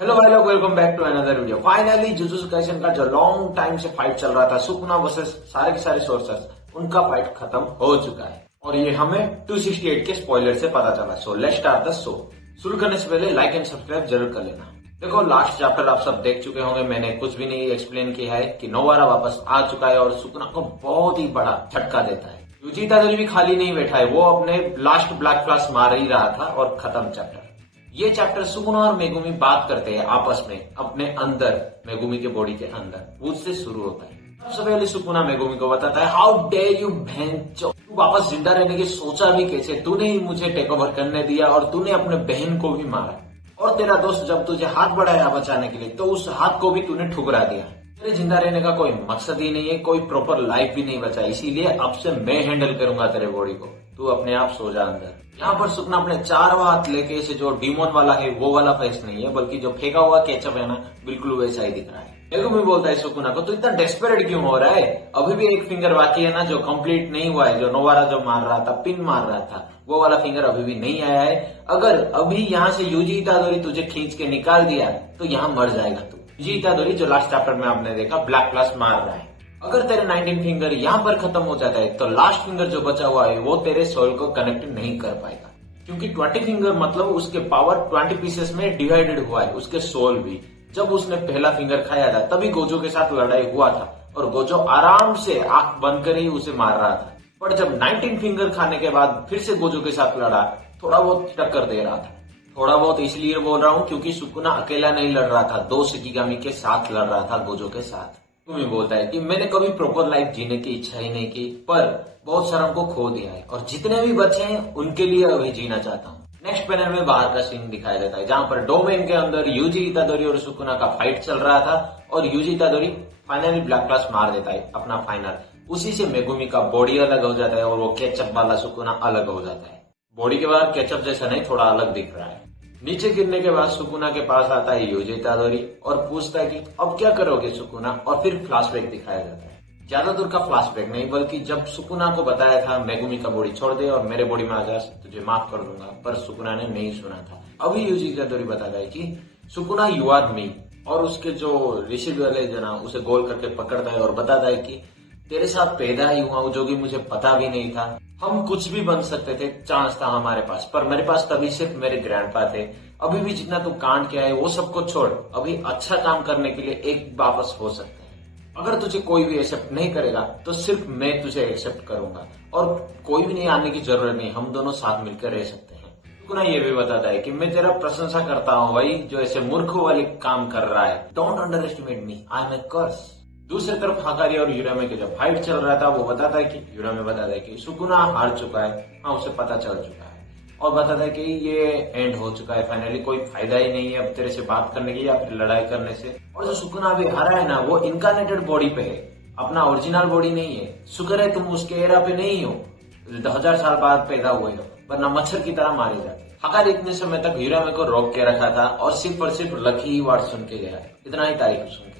Hello भाई लोग, welcome back to another video. Finally Jujutsu Kaisen का जो लॉन्ग टाइम से फाइट चल रहा था सुकुना वर्सेस सारे के सारे सोर्सर्स, उनका फाइट खत्म हो चुका है और ये हमें 268 के स्पॉइलर से पता चला। So let's start the show. शुरू करने से पहले लाइक एंड सब्सक्राइब जरूर कर लेना। देखो, लास्ट चैप्टर आप सब देख चुके होंगे, मैंने कुछ भी नहीं एक्सप्लेन किया है कि नोवारा वापस आ चुका है और सुकुना को बहुत ही बड़ा झटका देता है। यूजी इतादोरी भी खाली नहीं बैठा है, वो अपने लास्ट ब्लैक फ्लैश मार ही रहा था और खत्म चैप्टर। ये चैप्टर सुकुना और मेगुमी बात करते हैं आपस में अपने अंदर, मेगुमी के बॉडी के अंदर, उससे शुरू होता है। सबसे पहले सुकुना मेगुमी को बताता है, हाउ डेयर यू भैंचो, तू वापस जिंदा रहने की सोचा भी कैसे? तूने ही मुझे टेक ओवर करने दिया और तूने अपने बहन को भी मारा, और तेरा दोस्त जब तुझे हाथ बढ़ाया बचाने के लिए तो उस हाथ को भी तूने ठुकरा दिया। तेरे जिंदा रहने का कोई मकसद ही नहीं है, कोई प्रॉपर लाइफ भी नहीं बचा, इसीलिए अब से मैं हैंडल करूंगा तेरे बॉडी को, तू अपने आप सो जा अंदर। यहाँ पर सुकुना अपने चारों हाथ लेके इसे जो डीमोन वाला है वो वाला फेस नहीं है, बल्कि जो फेंका हुआ केचप है ना, बिल्कुल वैसा ही दिख रहा है। मेगुमी बोलता है सुकुना को, तू इतना डेस्परेट क्यों हो रहा है? अभी भी एक फिंगर बाकी है ना, जो कंप्लीट नहीं हुआ है, जो नोवारा जो मार रहा था, पिन मार रहा था, वो वाला फिंगर अभी भी नहीं आया है। अगर अभी यहाँ से यूजी इतादोरी तुझे खींच के निकाल दिया तो यहाँ मर जाएगा तू। यूजी इतादोरी जो लास्ट चैप्टर में आपने देखा ब्लैक प्लस मार रहा है, अगर तेरे 19 फिंगर यहाँ पर खत्म हो जाता है तो लास्ट फिंगर जो बचा हुआ है वो तेरे सोल को कनेक्ट नहीं कर पाएगा, क्योंकि 20 फिंगर मतलब उसके पावर 20 पीसेस में डिवाइडेड हुआ है, उसके सोल भी। जब उसने पहला फिंगर खाया था तभी गोजो के साथ लड़ाई हुआ था और गोजो आराम से आंख बंद कर ही उसे मार रहा था, पर जब 19 फिंगर खाने के बाद फिर से गोजो के साथ लड़ा, थोड़ा बहुत टक्कर दे रहा था। थोड़ा बहुत इसलिए बोल रहा हूँ क्योंकि सुकुना अकेला नहीं लड़ रहा था, 2 शिकिगामी के साथ लड़ रहा था, गोजो के साथ। तुम्हें बोलता है कि मैंने कभी प्रॉपर लाइफ जीने की इच्छा ही नहीं की, पर बहुत सारा को खो दिया है और जितने भी बचे हैं उनके लिए अभी जीना चाहता हूँ। नेक्स्ट पैनल में बाहर का सीन दिखाया जाता है, जहाँ पर डोमेन के अंदर यूजी इतादोरी और सुकुना का फाइट चल रहा था और यूजी इतादोरी फाइनली ब्लैक प्लस मार देता है अपना फाइनल। उसी से मेगुमी का बॉडी अलग हो जाता है और वो केचप वाला सुकुना अलग हो जाता है। बॉडी के बाहर केचप जैसा नहीं, थोड़ा अलग दिख रहा है। नीचे गिरने के बाद सुकुना के पास आता है यूजी इतादोरी और पूछता है कि अब क्या करोगे सुकुना, और फिर फ्लैशबैक दिखाया जाता है। ज्यादा दूर का फ्लैशबैक नहीं, बल्कि जब सुकुना को बताया था मेगुमी का बॉडी छोड़ दे और मेरे बॉडी में आ जा, तुझे माफ कर दूंगा, पर सुकुना ने नहीं सुना था। अभी यूजी इतादोरी बताता है कि सुकुना यू आर मी, और उसके जो ऋषि वाले जना उसे गोल करके पकड़ता है और बताता है कि तेरे साथ पैदा ही हुआ हूं, जो कि मुझे पता भी नहीं था। हम कुछ भी बन सकते थे, चांस था हमारे पास, पर मेरे पास तभी सिर्फ मेरे ग्रैंडपा थे। अभी भी जितना तू कांड किया है वो सबको छोड़, अभी अच्छा काम करने के लिए एक वापस हो सकते हैं। अगर तुझे कोई भी एक्सेप्ट नहीं करेगा तो सिर्फ मैं तुझे एक्सेप्ट करूंगा, और कोई भी नहीं आने की जरूरत नहीं, हम दोनों साथ मिलकर रह सकते हैं। सुकुना ये भी बताता है कि मैं तेरा प्रशंसा करता हूँ भाई, जो ऐसे मूर्खों वाले काम कर रहा है। Don't underestimate me, I am a curse. दूसरी तरफ हाकारी और यूरामे के जब फाइट चल रहा था, वो बताता है कि यूरामे बताता है कि सुकुना हार चुका है, हाँ उसे पता चल चुका है, और बताता है कि ये एंड हो चुका है फाइनली, कोई फायदा ही नहीं है अब तेरे से बात करने की या फिर लड़ाई करने से। और जो सुकुना अभी हारा है ना, वो इनकारनेटेड बॉडी पे है, अपना ओरिजिनल बॉडी नहीं है। शुक्र है तुम उसके एरा पे नहीं हो, 1000 साल बाद पैदा हुए हो, वरना मच्छर की तरह मारे जाते। हाकारी इतने समय तक यूरामे को रोक के रखा था और सिर्फ और सिर्फ लकी वर्ड सुन के गया, इतना ही तारीफ सुन के।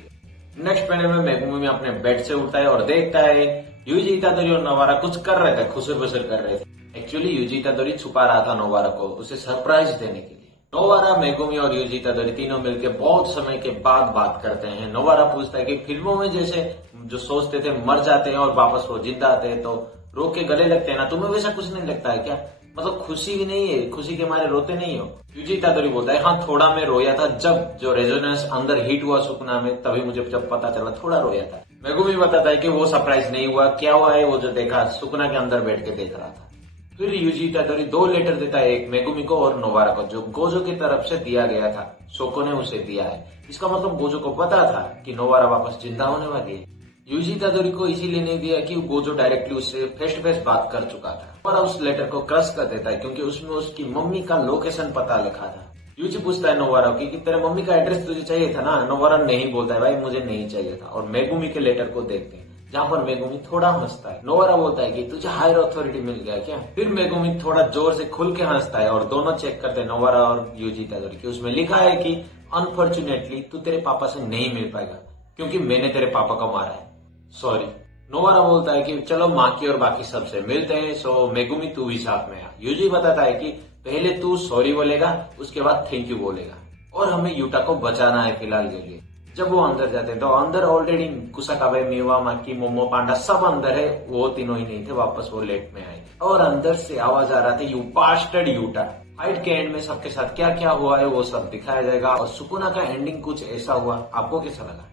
नेक्स्ट पैनल में मेगुमी अपने बेड से उठता है और देखता है यूजी इतादोरी और नोवारा कुछ कर रहे थे, खुसर बुसर कर रहे थे। एक्चुअली यूजी इतादोरी छुपा रहा था नोवारा को, उसे सरप्राइज देने के लिए। नोवारा, मेगुमी और यूजी इतादोरी तीनों मिलकर बहुत समय के बाद बात करते हैं। नोवारा पूछता है कि फिल्मों में जैसे जो सोचते थे मर जाते हैं और वापस वो जिंदा आते हैं तो रोक के गले लगते हैं ना, तुम्हें वैसा कुछ नहीं लगता है क्या? मतलब खुशी भी नहीं है, खुशी के मारे रोते नहीं हो? यूजी इतादोरी बोलता है, हाँ थोड़ा मैं रोया था, जब जो रेजोनेंस अंदर हिट हुआ सुकुना में, तभी मुझे जब पता चला थोड़ा रोया था। मेगुमी बताता है कि वो सरप्राइज नहीं हुआ, क्या हुआ है वो जो देखा सुकुना के अंदर बैठ के देख रहा था। फिर यूजी इतादोरी 2 लेटर देता है, एक मेगुमी को और नोवारा को, जो गोजो की तरफ से दिया गया था, सोको ने उसे दिया है। इसका मतलब गोजो को पता था कि नोवारा वापस जिंदा होने वाली है। यूजी इतादोरी को इसीलिए नहीं दिया कि गोजो डायरेक्टली उससे फेस टू फेस बात कर चुका था, और उस लेटर को क्रश कर देता है क्योंकि उसमें उसकी मम्मी का लोकेशन पता लिखा था। यूजी पूछता है नोवारा की कि तेरे मम्मी का एड्रेस तुझे चाहिए था ना? नोवारा नहीं बोलता है, भाई मुझे नहीं चाहिए था, और मेगुमी के लेटर को देखते हैं, जहाँ पर मेगुमी थोड़ा हंसता है। नोवारा बोलता है कि तुझे हायर अथॉरिटी मिल गया क्या? फिर मेगुमी थोड़ा जोर से खुल के हंसता है और दोनों चेक करते हैं, नोवारा और यूजी इतादोरी की। उसमें लिखा है कि अनफॉर्चुनेटली तू तेरे पापा से नहीं मिल पाएगा क्योंकि मैंने तेरे पापा को मारा है, सॉरी। नोवारा बोलता है कि चलो माकी और बाकी सबसे मिलते हैं, सो मेगुमी तू भी साथ में आ। यूजी बताता है कि पहले तू सॉरी बोलेगा, उसके बाद थैंक यू बोलेगा, और हमें यूटा को बचाना है फिलहाल के लिए। जब वो अंदर जाते हैं तो अंदर ऑलरेडी कुसाकाबे, मेवा, माकी, मोमो, पांडा सब अंदर है, वो तीनों ही नहीं थे, वापस वो लेक में आए और अंदर से आवाज आ रहा था यू बास्टर्ड यूटा। फाइट के एंड में सबके साथ क्या क्या हुआ है वो सब दिखाया जाएगा और सुकुना का एंडिंग कुछ ऐसा हुआ। आपको कैसा लगा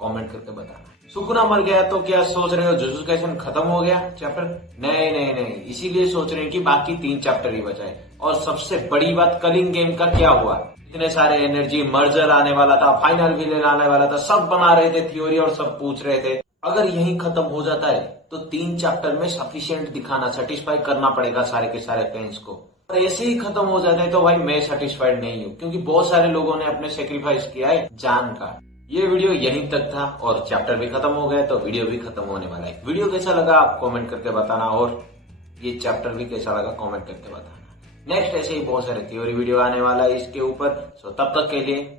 कमेंट करके बताना। सुकुना मर गया तो क्या सोच रहे हो जुजुत्सु काइसेन खत्म हो गया चैप्टर? नहीं नहीं नहीं, इसीलिए सोच रहे हैं कि बाकी 3 चैप्टर ही बचाए। और सबसे बड़ी बात, कलिंग गेम का क्या हुआ? इतने सारे एनर्जी मर्जर आने वाला था, फाइनल विलेन आने वाला था, सब बना रहे थे थ्योरी और सब पूछ रहे थे। अगर यही खत्म हो जाता है तो 3 चैप्टर में सफिशिएंट दिखाना, सेटिस्फाई करना पड़ेगा सारे के सारे फैंस को। और ऐसे ही खत्म हो जाता है तो भाई मैं सेटिस्फाइड नहीं हूँ, क्योंकि बहुत सारे लोगों ने अपने सेक्रीफाइस किया है जान का। ये वीडियो यहीं तक था और चैप्टर भी खत्म हो गया तो वीडियो भी खत्म होने वाला है। वीडियो कैसा लगा आप कमेंट करके बताना और ये चैप्टर भी कैसा लगा कमेंट करके बताना। नेक्स्ट ऐसे ही बहुत सारे थ्योरी वीडियो आने वाला है इसके ऊपर। सो तब तक के लिए